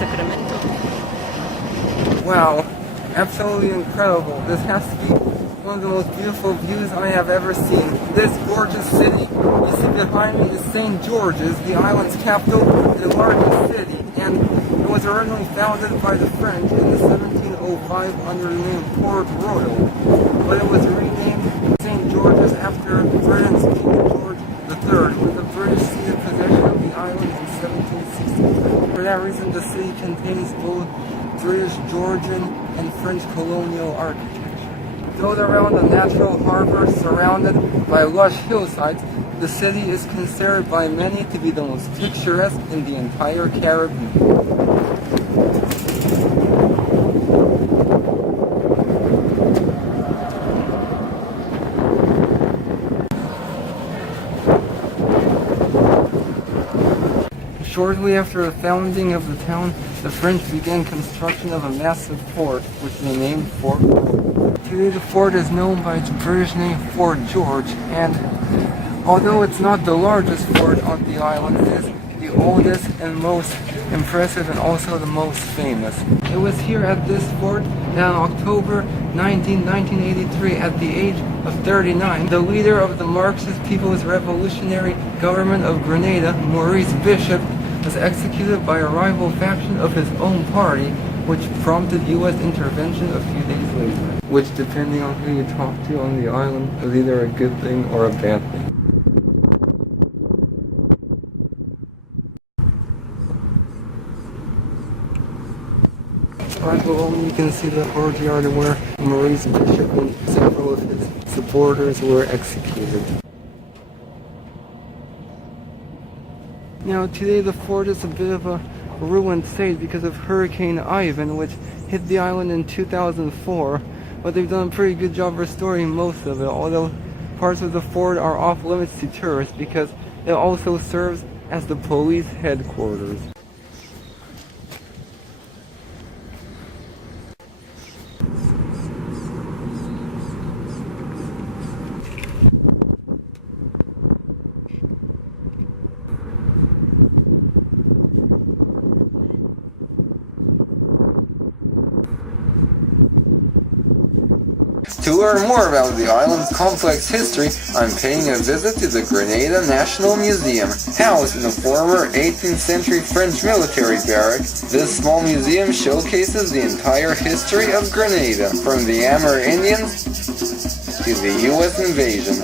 Sacramento. Wow, absolutely incredible. This has to be one of the most beautiful views I have ever seen. This gorgeous city you see behind me is St. George's, the island's capital and largest city, and it was originally founded by the French in 1705 under the name Port Royal, but it was renamed St. George's after Britain's King George III, with the British ceded possession of the island in 1763. For that reason, the city contains both British, Georgian, and French colonial architecture. Built around a natural harbor surrounded by lush hillsides, the city is considered by many to be the most picturesque in the entire Caribbean. Shortly after the founding of the town, the French began construction of a massive fort, which they named Fort Royal. Today the fort is known by its British name Fort George, and although it's not the largest fort on the island, it is the oldest and most impressive and also the most famous. It was here at this fort that on October 19, 1983, at the age of 39, the leader of the Marxist People's Revolutionary Government of Grenada, Maurice Bishop, was executed by a rival faction of his own party, which prompted U.S. intervention a few days later. Which, depending on who you talk to on the island, is either a good thing or a bad thing. Right below me you can see the courtyard where Maurice Bishop and several of his supporters were executed. Now today the fort is a bit of a ruined state because of Hurricane Ivan, which hit the island in 2004, but they've done a pretty good job restoring most of it, although parts of the fort are off limits to tourists because it also serves as the police headquarters. To learn more about the island's complex history, I'm paying a visit to the Grenada National Museum. Housed in a former 18th century French military barrack, this small museum showcases the entire history of Grenada, from the Amerindians to the U.S. invasion.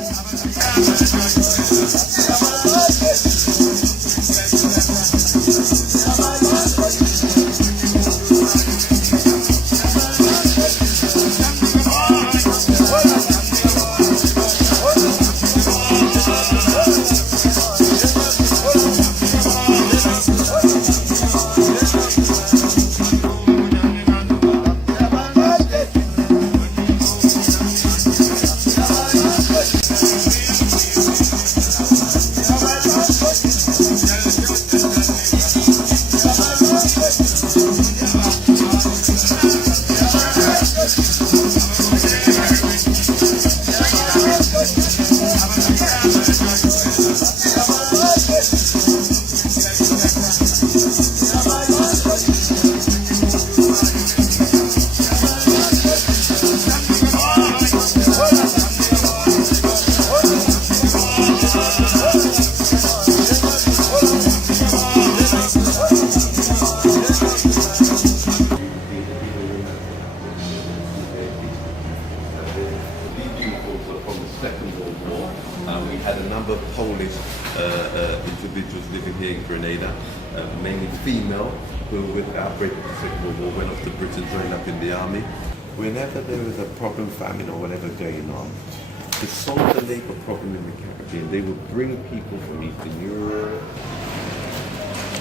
We had a number of Polish individuals living here in Grenada, mainly female, who with the outbreak of the Second World War went off to Britain, joined up in the army. Whenever there was a problem, famine or whatever going on, to solve the labour problem in the Caribbean, they would bring people from Eastern Europe.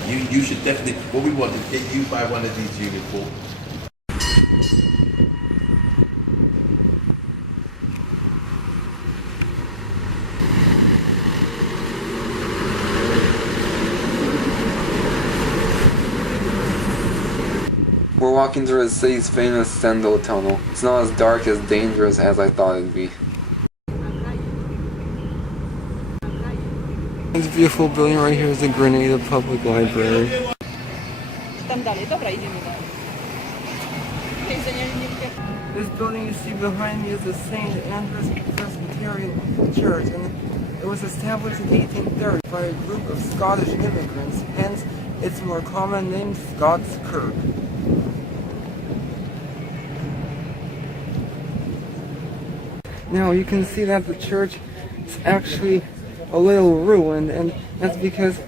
You should definitely, what we want is get you by one of these uniforms. We're walking through the city's famous Sendo Tunnel. It's not as dark as dangerous as I thought it'd be. This beautiful building right here is the Grenada Public Library. tam dalej. Dobra, idziemy dalej. This building you see behind me is the St. Andrew's Presbyterian Church, and it was established in 1830 by a group of Scottish immigrants, hence its more common name, Scots Kirk. Now you can see that the church is actually a little ruined, and that's because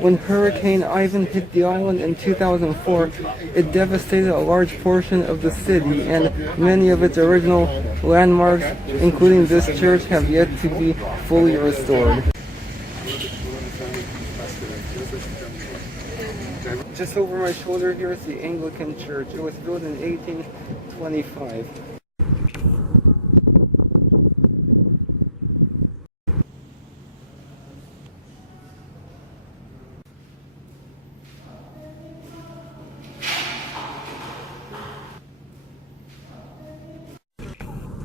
when Hurricane Ivan hit the island in 2004, it devastated a large portion of the city, and many of its original landmarks, including this church, have yet to be fully restored. Just over my shoulder here is the Anglican Church. It was built in 1825.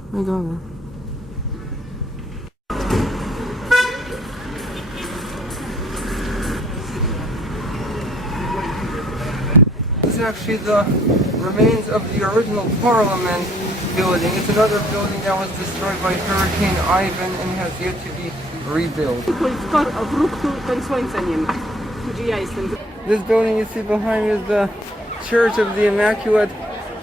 I got it. This is actually the remains of the original Parliament building. It's another building that was destroyed by Hurricane Ivan and has yet to be rebuilt. This building you see behind me is the Church of the Immaculate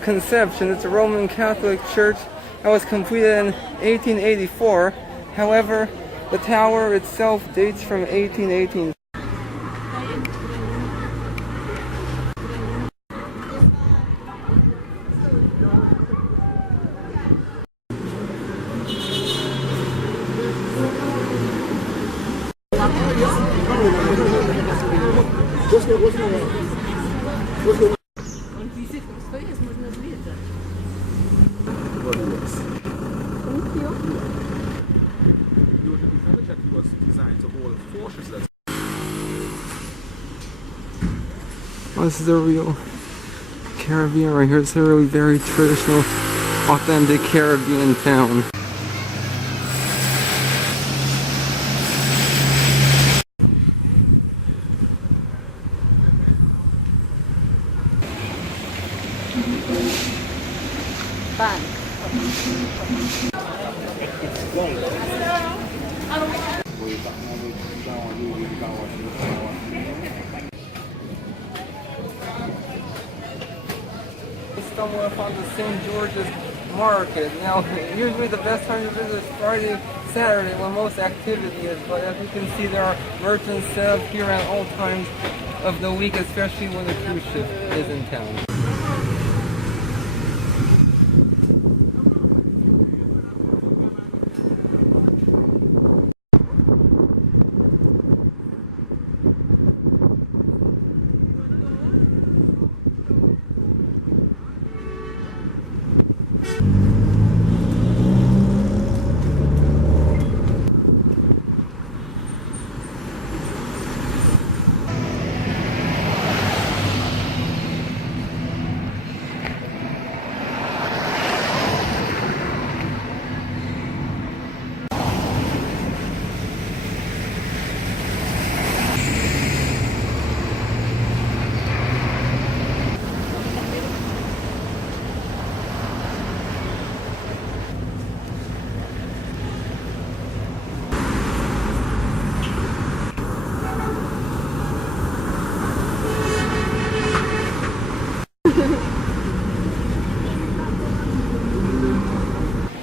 Conception. It's a Roman Catholic church that was completed in 1884. However, the tower itself dates from 1818. This is the real Caribbean right here. It's a really very traditional, authentic Caribbean town. Stumble upon the St. George's Market. Now, usually the best time to visit is Friday, Saturday, when most activity is, but as you can see, there are merchants set up here at all times of the week, especially when the cruise ship is in town.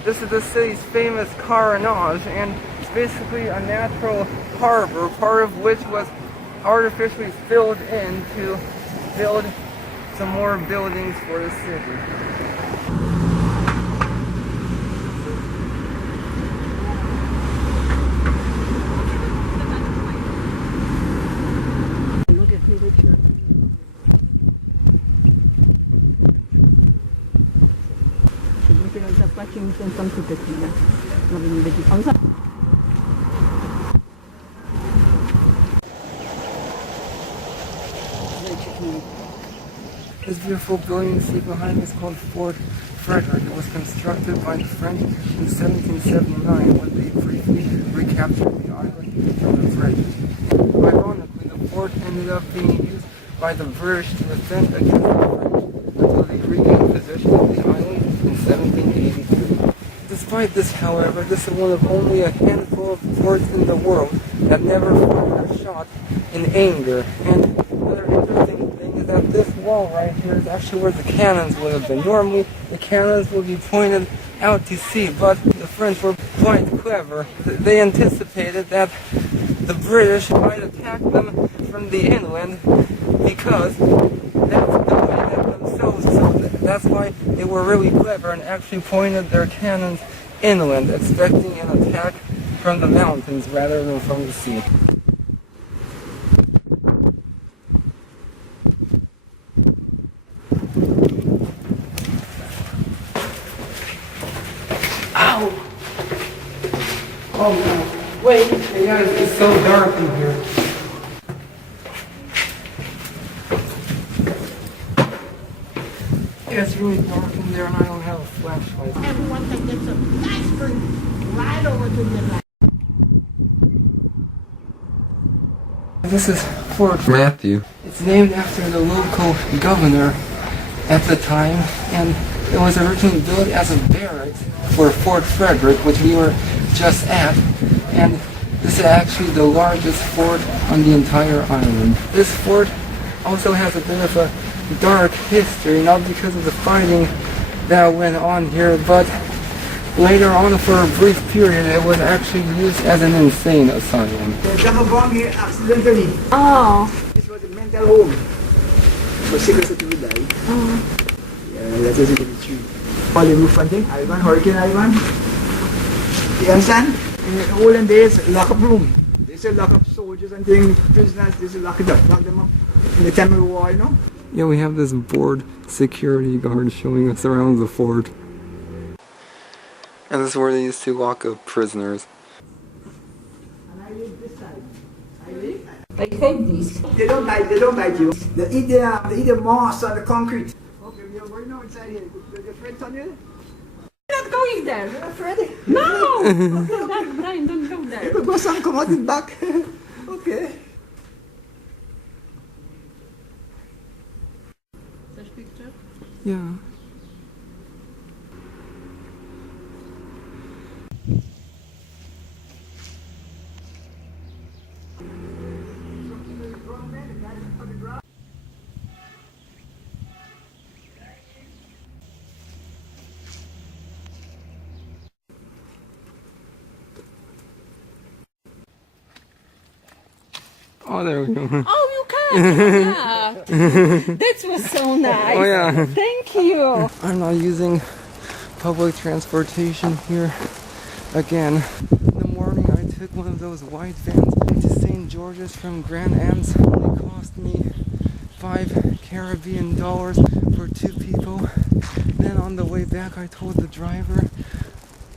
This is the city's famous Carenage, and it's basically a natural harbor, part of which was artificially filled in to build some more buildings for the city. This beautiful building you see behind me is called Fort Frederick. It was constructed by the French in 1779 when they briefly recaptured the island from the French. Ironically, the fort ended up being used by the British to defend against the French until they regained possession of the island in 1782. Despite this, however, this is one of only a handful of forts in the world that never fired a shot in anger. And another interesting thing is that this wall right here is actually where the cannons would have been. Normally, the cannons would be pointed out to sea, but the French were quite clever. They anticipated that the British might attack them from the inland because that's the way that themselves, so that's why they were really clever and actually pointed their cannons inland, expecting an attack from the mountains rather than from the sea. Ow! Oh no. Wait, hey guys, it's so dark in here. Yeah, it's really dark in there and I don't have a flashlight. Everyone can get some nice drink right over to the left. This is Fort Matthew. It's named after the local governor at the time, and it was originally built as a barracks for Fort Frederick, which we were just at, and this is actually the largest fort on the entire island. This fort also has a bit of a dark history, not because of the fighting that went on here, but later on for a brief period it was actually used as an insane asylum. The double bomb here accidentally. Oh. This was a mental home for sickness that would die. Yeah, that's a true. All the roof and thing, Ivan, Hurricane Ivan. You understand? In the olden days, lock-up room. They say lock up soldiers and things, prisoners, they say lock them up. In the time of the war, you know? Yeah, we have this bored security guard showing us around the fort. And this is where they used to lock up prisoners. And I live this side. They take these. They don't bite you. They eat the moss or the concrete. Okay, we are going now inside here. The friends on you? You're not going there. You're afraid? No! Brian, don't go there. You could go some come out in back. Okay. Such picture? Yeah. Oh, there we go. Oh, you can! Yeah. That was so nice. Oh, yeah. Thank you. I'm not using public transportation here again. In the morning I took one of those white vans to St. George's from Grand Anse. It only cost me $5 Caribbean for 2 people. Then on the way back I told the driver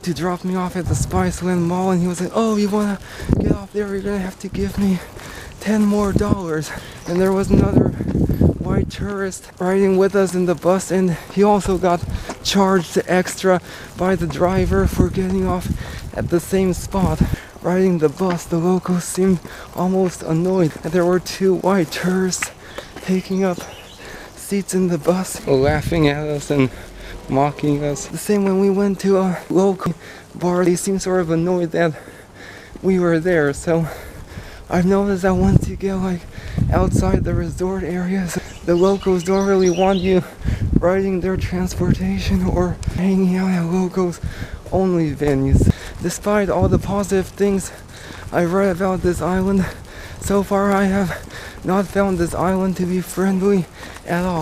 to drop me off at the Spiceland Mall, and he was like, oh, you wanna get off there, you're gonna have to give me $10 more. And there was another white tourist riding with us in the bus, and he also got charged extra by the driver for getting off at the same spot. Riding the bus, the locals seemed almost annoyed that there were 2 white tourists taking up seats in the bus, laughing at us and mocking us. The same when we went to a local bar, they seemed sort of annoyed that we were there. So I've noticed that once you get like outside the resort areas, the locals don't really want you riding their transportation or hanging out at locals only venues. Despite all the positive things I've read about this island, so far I have not found this island to be friendly at all.